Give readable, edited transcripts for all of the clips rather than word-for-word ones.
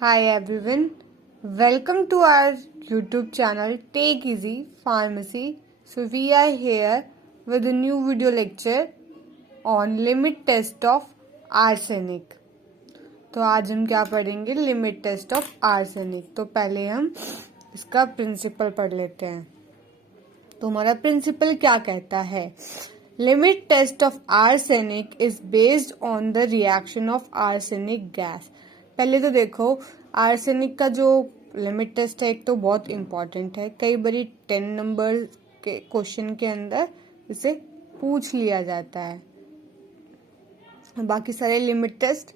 Hi everyone, welcome to our YouTube channel Take Easy Pharmacy. So we are here with a new video lecture on limit test of arsenic. तो आज हम क्या पढ़ेंगे? Limit test of arsenic. तो पहले हम इसका principal पढ़ लेते हैं. तो हमारा प्रिंसिपल क्या कहता है? Limit test of arsenic is based on the reaction of arsenic gas. पहले तो देखो, आर्सेनिक का जो लिमिट टेस्ट है एक तो बहुत इंपॉर्टेंट है. कई बारी 10 नंबर के क्वेश्चन के अंदर इसे पूछ लिया जाता है. बाकी सारे लिमिट टेस्ट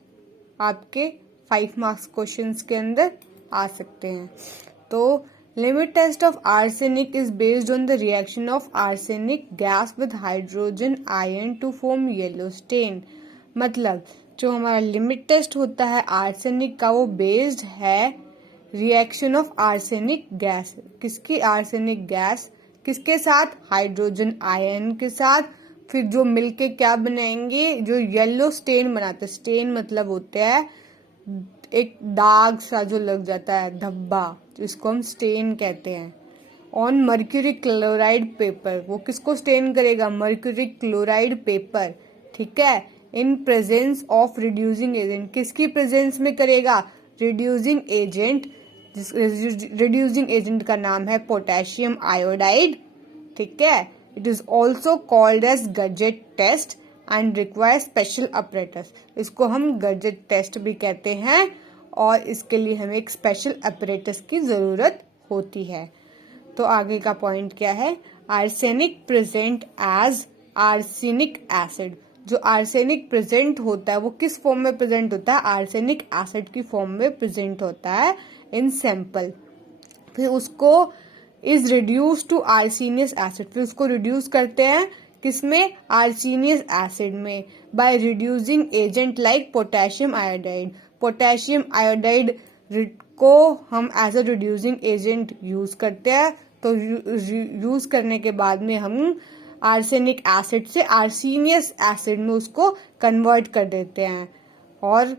आपके 5 मार्क्स क्वेश्चंस के अंदर आ सकते हैं. तो limit test of arsenic is based on the reaction of arsenic gas with hydrogen ion to form yellow stain. मतलब जो हमारा लिमिट टेस्ट होता है आर्सेनिक का, वो बेस्ड है रिएक्शन ऑफ आर्सेनिक गैस. किसकी? आर्सेनिक गैस किसके साथ? हाइड्रोजन आयन के साथ. फिर जो मिलके क्या बनाएंगे? जो येलो स्टेन बनाते. स्टेन मतलब होता है एक दाग सा जो लग जाता है, धब्बा, जिसको हम स्टेन कहते हैं. On mercury chloride paper. वो किसको स्टेन करेगा? Mercury chloride paper. ठीक है. In presence of reducing agent. किसकी प्रेजेंस में करेगा? Reducing agent. रिड्यूसिंग एजेंट का नाम है पोटेशियम आयोडाइड. ठीक है. It is also called as Gutzeit test and require special apparatus. इसको हम गजेट टेस्ट भी कहते हैं और इसके लिए हमें एक स्पेशल अपरेटस की जरूरत होती है. तो आगे का पॉइंट क्या है? Arsenic present as arsenic acid. जो आर्सेनिक प्रेजेंट होता है वो किस फॉर्म में प्रेजेंट होता है? आर्सेनिक एसिड की फॉर्म में प्रेजेंट होता है इन सैंपल. फिर उसको is reduce to arsenious acid. फिर उसको रिड्यूस करते हैं किसमें? आर्सेनियस एसिड में, by reducing agent like potassium iodide. Potassium iodide को हम as a reducing agent use करते हैं. तो यूज करने के बाद में हम आर्सेनिक एसिड से आर्सेनियस एसिड में उसको कन्वर्ट कर देते हैं. और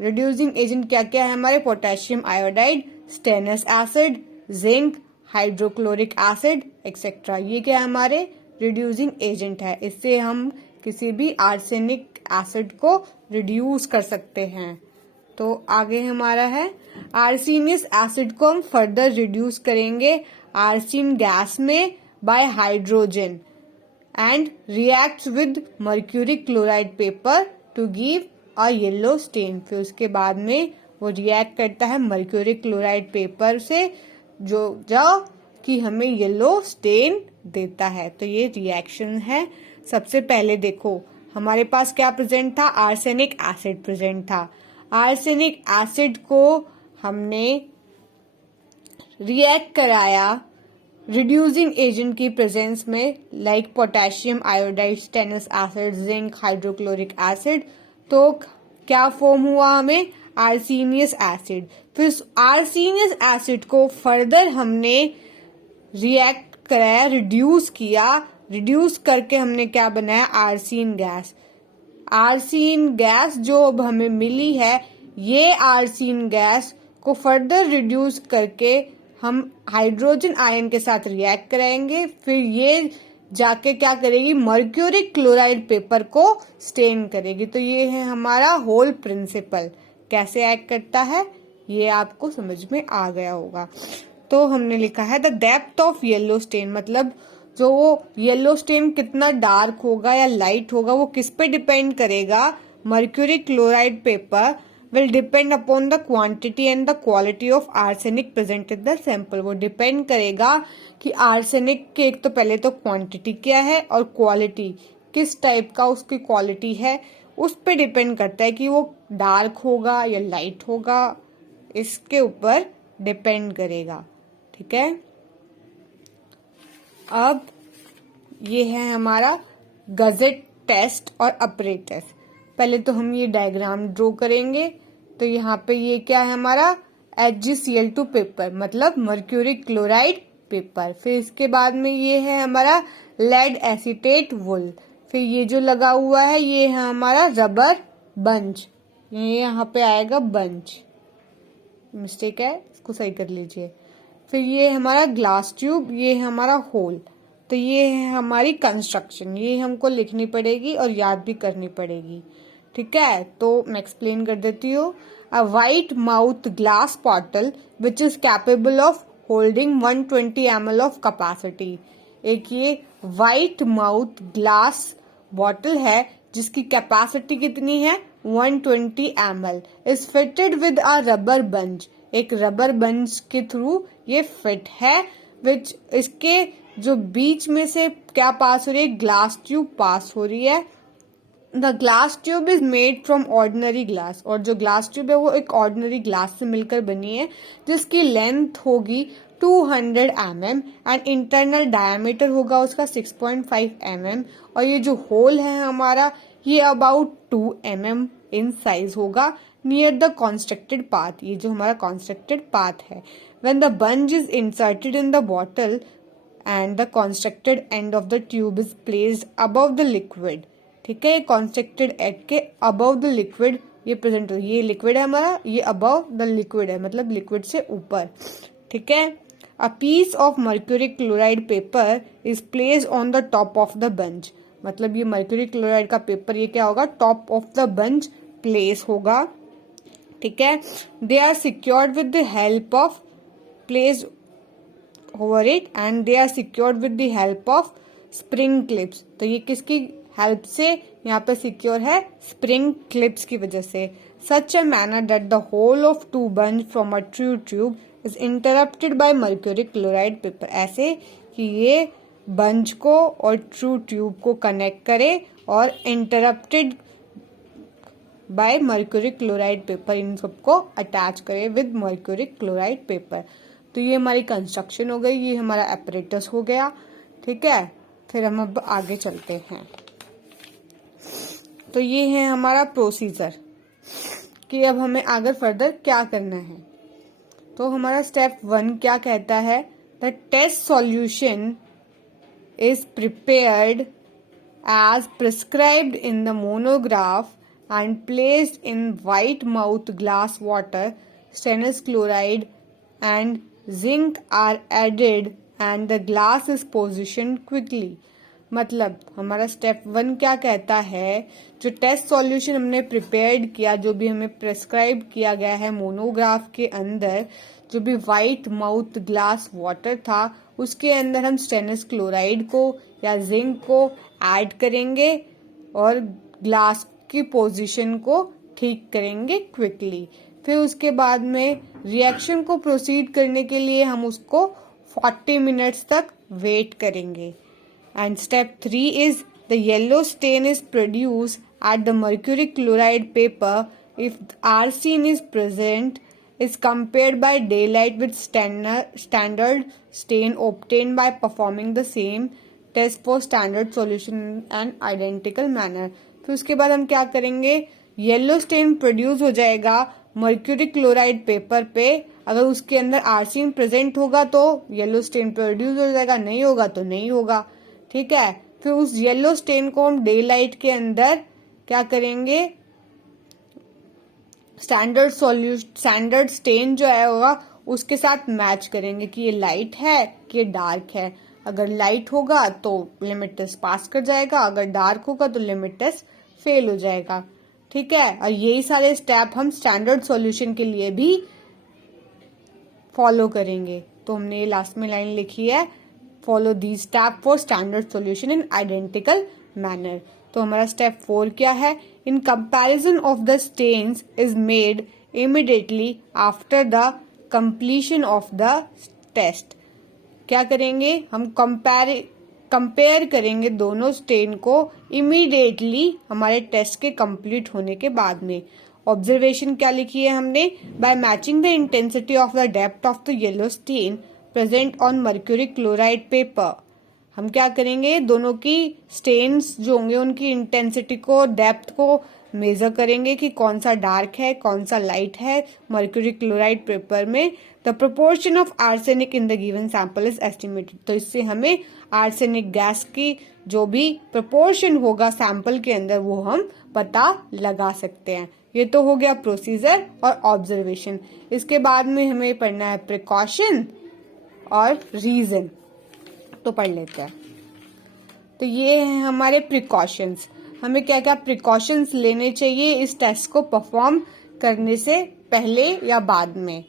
रिड्यूसिंग एजेंट क्या क्या है हमारे? Potassium iodide, stannous acid, zinc, hydrochloric acid etcetera. ये क्या हमारे रिड्यूसिंग एजेंट है. इससे हम किसी भी आर्सेनिक एसिड को रिड्यूस कर सकते हैं. तो आगे हमारा है आर्सेनियस एसिड को हम फर्दर रिड्यूस करेंगे आर्सेन गैस में by hydrogen and reacts with mercury chloride paper to give a yellow stain. फिर उसके बाद में वो रिएक्ट करता है मर्क्यूरी क्लोराइड पेपर से जो कि हमें येलो स्टेन देता है. तो ये रिएक्शन है. सबसे पहले देखो हमारे पास क्या प्रेजेंट था? आर्सेनिक एसिड प्रेजेंट था. आर्सेनिक एसिड को हमने रिएक्ट कराया रिड्यूसिंग एजेंट की प्रेजेंस में, like potassium iodide, stannous acid, zinc, hydrochloric acid. तो क्या फॉर्म हुआ हमें? आर्सेनियस एसिड. फिर आर्सेनियस एसिड को फर्दर हमने रिएक्ट कराया, रिड्यूस किया. रिड्यूस करके हमने क्या बनाया? Arsen gas. आर्सेन गैस जो अब हमें मिली है, ये आर्सेन गैस को फर्दर रिड्यूस करके हम हाइड्रोजन आयन के साथ रिएक्ट कराएंगे. फिर ये जाके क्या करेगी? मर्क्यूरी क्लोराइड पेपर को स्टेन करेगी. तो ये है हमारा होल प्रिंसिपल. कैसे एक्ट करता है ये आपको समझ में आ गया होगा. तो हमने लिखा है the depth of yellow stain. मतलब जो वो येलो स्टेन कितना डार्क होगा या लाइट होगा वो किस पे डिपेंड करेगा? Mercury chloride paper will depend upon the quantity and the quality of arsenic present in the sample. वो डिपेंड करेगा कि आर्सेनिक के एक तो पहले तो क्वांटिटी क्या है और क्वालिटी किस टाइप का उसकी क्वालिटी है, उस पे डिपेंड करता है कि वो डार्क होगा या लाइट होगा. इसके ऊपर डिपेंड करेगा. ठीक है. अब ये है हमारा गजेट टेस्ट और अपरेटस. पहले तो हम ये डायग्राम ड्रॉ करेंगे. तो यहाँ पे ये क्या है हमारा? HgCl2 पेपर, मतलब मर्क्यूरी क्लोराइड पेपर. फिर इसके बाद में ये है हमारा लेड एसीटेट वुल. फिर ये जो लगा हुआ है ये है हमारा रबर बंच. ये यहाँ पे आएगा बंच. मिस्टेक है, इसको सही कर लीजिए। फिर ये हमारा ग्लास ट्यूब, ये है हमारा होल। तो ये है हमारी कंस्ट्रक्शन, ये हमको लिखनी पड़ेगी और याद भी करनी पड़ेगी। ठीक है, तो मैं एक्सप्लेन कर देती हूँ। अ white mouth glass bottle which is capable of holding 120 ml of capacity. एक ये वाइट माउथ ग्लास बॉटल है जिसकी कैपेसिटी कितनी है 120 ml, is fitted with a rubber bunch. एक रबर बंच के थ्रू ये फिट है, विच इसके जो बीच में से क्या पास हो रही है, ग्लास ट्यूब पास हो रही है। The glass tube is made from ordinary glass, और जो ग्लास ट्यूब है वो एक ऑर्डिनरी ग्लास से मिलकर बनी है, जिसकी लेंथ होगी 200 mm एंड इंटरनल डायमीटर होगा उसका 6.5 mm, और ये जो होल है हमारा ये अबाउट 2 mm इन साइज होगा नियर द कॉन्स्ट्रक्टेड पाथ। ये जो हमारा कॉन्स्ट्रक्टेड पाथ है, when the bunch is inserted in the bottle and the constricted end of the tube is placed above the liquid. ठीक है, ये कॉन्स्ट्रक्टेड एंड के above the liquid ये present हो, ये लिक्विड है हमारा, ये अबव द लिक्विड है, मतलब लिक्विड से ऊपर। ठीक है, a piece of mercury chloride paper is placed on the top of the bunch. मतलब ये मर्क्यूरी क्लोराइड का पेपर ये क्या होगा, top of the bunch place होगा। ठीक है, they are secured with the help of placed over it and they are secured with the help of spring clips. तो ये किसकी हेल्प से यहाँ पे सिक्योर है, स्प्रिंग क्लिप्स की वजह से। Such a manner that the hole of two bunch from a true tube is interrupted by mercury chloride paper. ऐसे कि ये बंच को और ट्रू ट्यूब को कनेक्ट करे और interrupted by mercury chloride paper, इन सबको अटैच करे विद मर्क्यूरी क्लोराइड पेपर। तो ये हमारी कंस्ट्रक्शन हो गई, ये हमारा एपरेटस हो गया। ठीक है, फिर हम अब आगे चलते हैं। तो ये है हमारा प्रोसीजर कि अब हमें आगे फर्दर क्या करना है। तो हमारा स्टेप 1 क्या कहता है, the test solution is prepared as prescribed in the monograph and placed in white mouth glass water. Stannous chloride and zinc are added and the glass is positioned quickly. मतलब हमारा स्टेप 1 क्या कहता है, जो test solution हमने prepared किया, जो भी हमें प्रेस्क्राइब किया गया है मोनोग्राफ के अंदर, जो भी वाइट माउथ ग्लास वाटर था उसके अंदर हम स्टेनस क्लोराइड को या जिंक को ऐड करेंगे और ग्लास की पोजीशन को ठीक करेंगे क्विकली। फिर उसके बाद में रिएक्शन को प्रोसीड करने के लिए हम उसको 40 मिनट्स तक वेट करेंगे। And step 3 is the yellow stain is produce at the mercury chloride paper if arsine is present is compared by daylight with standard stain obtained by performing the same test for standard solution and identical manner। फिर उसके बाद हम क्या करेंगे, yellow stand produce हो जाएगा mercury chloride paper पे। अगर उसके अंदर आर्सेन प्रेजेंट होगा तो येलो स्टेन प्रोड्यूस हो जाएगा, नहीं होगा तो नहीं होगा। ठीक है, फिर उस येलो स्टेन को हम डे लाइट के अंदर क्या करेंगे, स्टैंडर्ड स्टेन जो है होगा उसके साथ मैच करेंगे कि ये लाइट है कि ये डार्क है। अगर लाइट होगा तो लिमिट टेस्ट पास कर जाएगा, अगर डार्क होगा तो लिमिट टेस्ट फेल हो जाएगा। ठीक है, और यही सारे स्टेप हम स्टैंडर्ड सॉल्यूशन के लिए भी फॉलो करेंगे। तो हमने ये लास्ट में लाइन लिखी है, follow these step for standard solution in identical manner. तो हमारा स्टेप 4 क्या है, in comparison of the stains is made immediately after the completion of the test. क्या करेंगे, हम कंपेयर करेंगे दोनों स्टेन को इमीडिएटली हमारे टेस्ट के कंप्लीट होने के बाद में। ऑब्जर्वेशन क्या लिखी है हमने, by matching the intensity of the depth of the yellow stain present on mercury chloride paper. हम क्या करेंगे, दोनों की स्टेन्स जो होंगे उनकी इंटेंसिटी को, डेप्थ को मेजर करेंगे कि कौन सा डार्क है कौन सा लाइट है मर्क्यूरी क्लोराइड पेपर में। The proportion of arsenic in the given sample is estimated. तो इससे हमें आर्सेनिक गैस की जो भी प्रोपोर्शन होगा सैंपल के अंदर वो हम पता लगा सकते हैं। ये तो हो गया प्रोसीजर और ऑब्जर्वेशन। इसके बाद में हमें पढ़ना है प्रिकॉशन और रीजन। तो पढ़ लेते हैं। तो ये हैं हमारे प्रिकॉशंस। हमें क्या क्या प्रिकॉशंस लेने चाहिए इस टेस्ट को परफॉर्म करने से पहले या बाद में।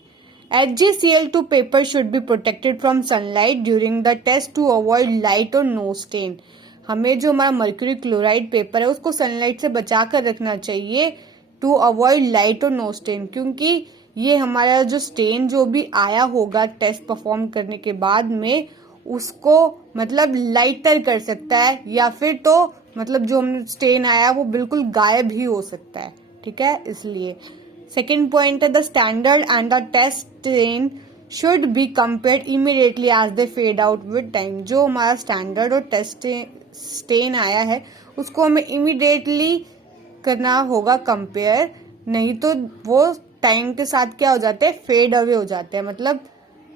HgCl2 paper should be protected from sunlight during the test to avoid light और नो स्टेन। हमें जो हमारा मर्क्यूरी क्लोराइड पेपर है उसको सनलाइट से बचा कर रखना चाहिए टू अवॉइड लाइट और नो स्टेन, क्योंकि ये हमारा जो स्टेन जो भी आया होगा टेस्ट परफॉर्म करने के बाद में उसको मतलब लाइटर कर सकता है, या फिर तो मतलब जो स्टेन आया वो बिल्कुल गायब ही हो सकता है। ठीक है, इसलिए सेकेंड पॉइंट है the standard and the test stain should be compared immediately as they fade out with time. जो हमारा स्टैंडर्ड और टेस्ट स्टेन आया है उसको हमें इमीडिएटली करना होगा कंपेयर, नहीं तो वो टाइम के साथ क्या हो जाते हैं, फेड अवे हो जाते हैं, मतलब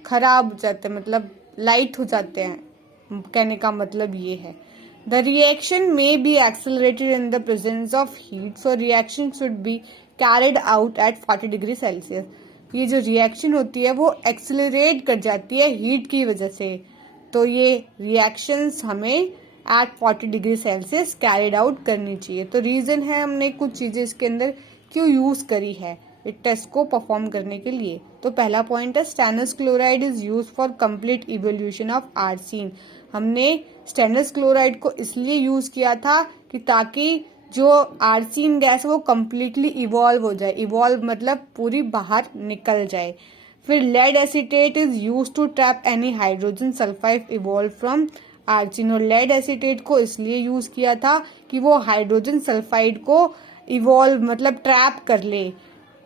खराब हो जाते हैं, मतलब लाइट हो जाते हैं। कहने का मतलब ये है the reaction may be accelerated in the presence of heat, so reaction should be carried out at 40 degree Celsius. ये जो रिएक्शन होती है वो एक्सेलरेट कर जाती है हीट की वजह से, तो ये रिएक्शंस हमें at 40 degree Celsius carried out करनी चाहिए। तो रीजन है हमने कुछ चीजें इसके अंदर क्यों यूज करी है इस टेस्ट को परफॉर्म करने के लिए। तो पहला पॉइंट है stannous chloride is use for complete evolution of arsine. हमने स्टेनस क्लोराइड को इसलिए यूज किया था कि ताकि जो आर्सेन गैस है वो कम्प्लीटली इवॉल्व हो जाए। इवॉल्व मतलब पूरी बाहर निकल जाए। फिर lead acetate is use to trap any hydrogen sulphide evolve from arsine. और लेड एसीटेट को इसलिए यूज किया था कि वो हाइड्रोजन सल्फाइड को इवॉल्व मतलब ट्रैप कर ले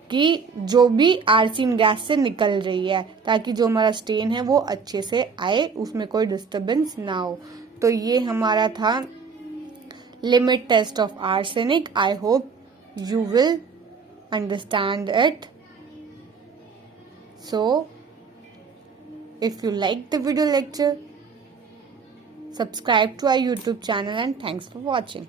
कि जो भी आर्सेन गैस से निकल रही है, ताकि जो हमारा स्टेन है वो अच्छे से आए, उसमें कोई डिस्टरबेंस ना हो। तो ये हमारा था limit test of arsenic. I hope you will understand it. So if you like the video lecture, subscribe to our YouTube channel and thanks for watching.